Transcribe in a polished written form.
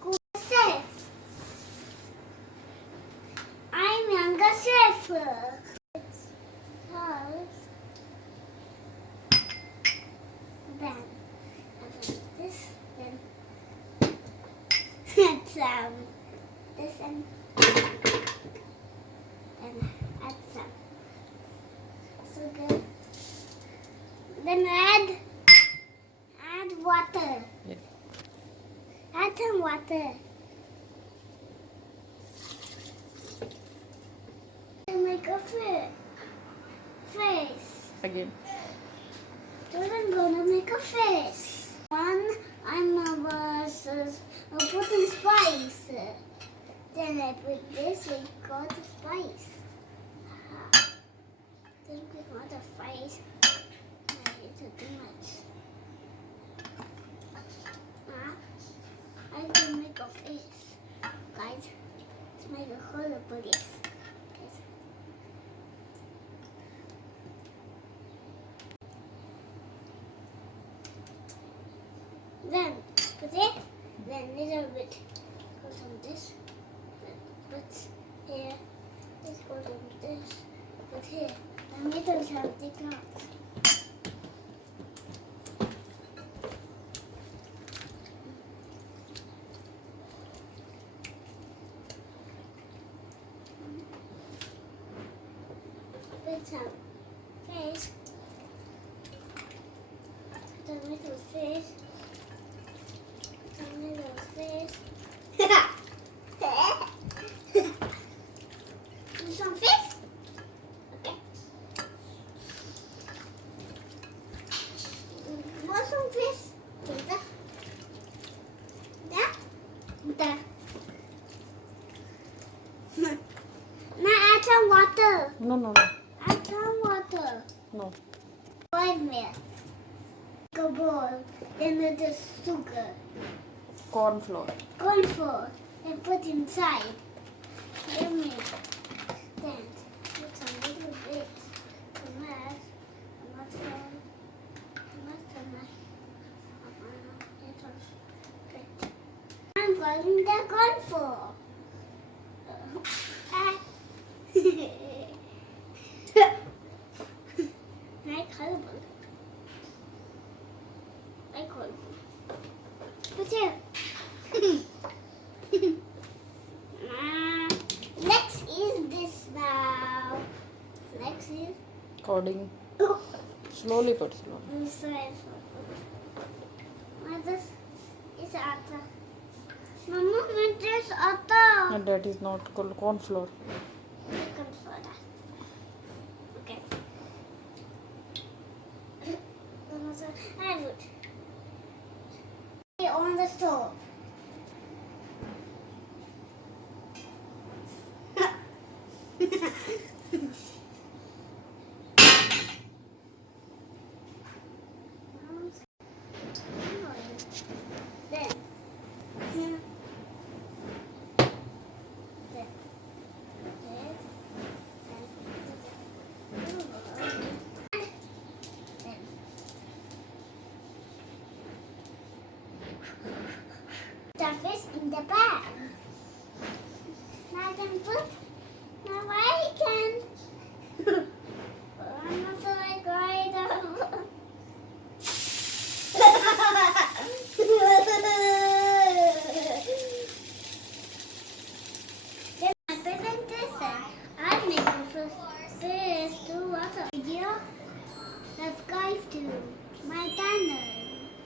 cook chef. I'm younger chef. Then this, then this and add some. So good. Then add water. Yeah. Add some water. Make a face. Again. Then I'm gonna make a face. I'm putting spice. Then I put this, we got the spice. Then we got the spice. It's too much. I can make a face. Guys, let's make a horrible face. Then put it, then little bit goes on this, but here, this goes on this, but here, the middle something else. Put some face, the middle face. Some fish? Okay. Want some fish? There. Now add some water. No. Add some water. No. Boil milk. Go boil. Then it is sugar. Corn flour. Corn flour and put inside. Yummy. Then put some little bit of mash. Not so much. I'm boiling the corn flour. Like horrible. Like horrible. Put here. Next is this now. Next is Coding. Slowly put slowly. This is atta. Mama, what is atta? And that is not called corn flour. Okay. I would. On the stove. Then. The fish in the pan. Now I can put